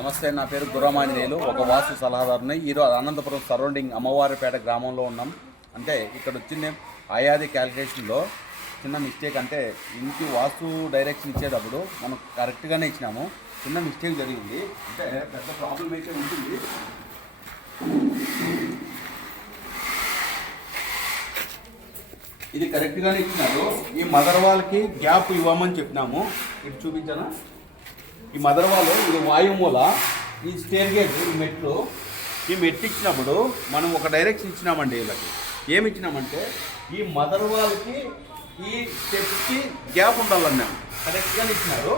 నమస్తే, నా పేరు గుర్రమాంజనేయులు, ఒక వాస్తు సలహాదారుని. ఈరోజు అనంతపురం సరౌండింగ్ అమ్మవారిపేట గ్రామంలో ఉన్నాం. అంటే ఇక్కడ వచ్చింది ఆయాది క్యాలిక్యులేషన్లో చిన్న మిస్టేక్. అంటే ఇంటి వాస్తు డైరెక్షన్ ఇచ్చేటప్పుడు మనం కరెక్ట్గానే ఇచ్చినాము, చిన్న మిస్టేక్ జరిగింది. అంటే పెద్ద ప్రాబ్లం అయితే ఉంటుంది. ఇది కరెక్ట్గానే ఇచ్చినారు. ఈ మదర్ వాల్కి గ్యాప్ ఇవ్వమని చెప్పినాము. ఇటు చూపించానా? ఈ మదర్ వాల్, ఇది వాయుమూల, ఈ స్టేర్ గేట్, ఈ మెట్లు ఇచ్చినప్పుడు మనం ఒక డైరెక్షన్ ఇచ్చినామండి. వీళ్ళకి ఏమి ఇచ్చినామంటే ఈ మదర్ వాల్కి ఈ స్టెప్కి గ్యాప్ ఉండాలని మేము కరెక్ట్గానే ఇచ్చినారు.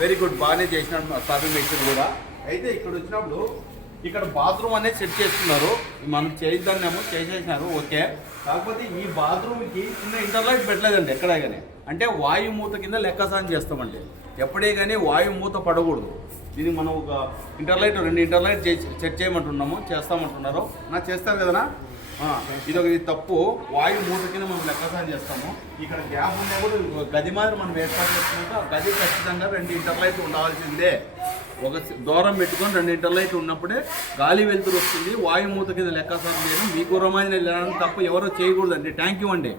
వెరీ గుడ్, బాగానే చేసినాడు స్టార్టింగ్ మెషిన్ కూడా. అయితే ఇక్కడ వచ్చినప్పుడు ఇక్కడ బాత్రూమ్ అనేది సెట్ చేస్తున్నారు. మనం చేద్దామేమో చేసేసినారు, ఓకే. కాకపోతే ఈ బాత్రూమ్కి చిన్న ఇంటర్లైట్ పెట్టలేదండి ఎక్కడా కానీ. అంటే వాయు మూత కింద లెక్కసాన్ చేస్తామండి. ఎప్పుడే కానీ వాయు మూత పడకూడదు. దీనికి మనం ఒక ఇంటర్లైట్, 2 ఇంటర్లైట్ సెట్ చేయమంటున్నాము, చేస్తామంటున్నారు. చేస్తారు కదనా? ఇది తప్పు. వాయు మూత కింద మనం లెక్కసాన్ చేస్తాము. ఇక్కడ గ్యాప్ ఉన్నా కూడా గది మాదిరి మనం ఏర్పాటు చేసుకున్నాక గది ఖచ్చితంగా 2 ఇంటర్లైట్ ఉండాల్సిందే. ఒక దూరం పెట్టుకొని 2 ఇంటర్లైట్లు ఉన్నప్పుడే గాలి వెలుతురు వస్తుంది. వాయు మూత కింద లెక్కసాన్ చేయడం మీకు రమాజన తప్పు ఎవరో చేయకూడదండి. థ్యాంక్ యూ అండి.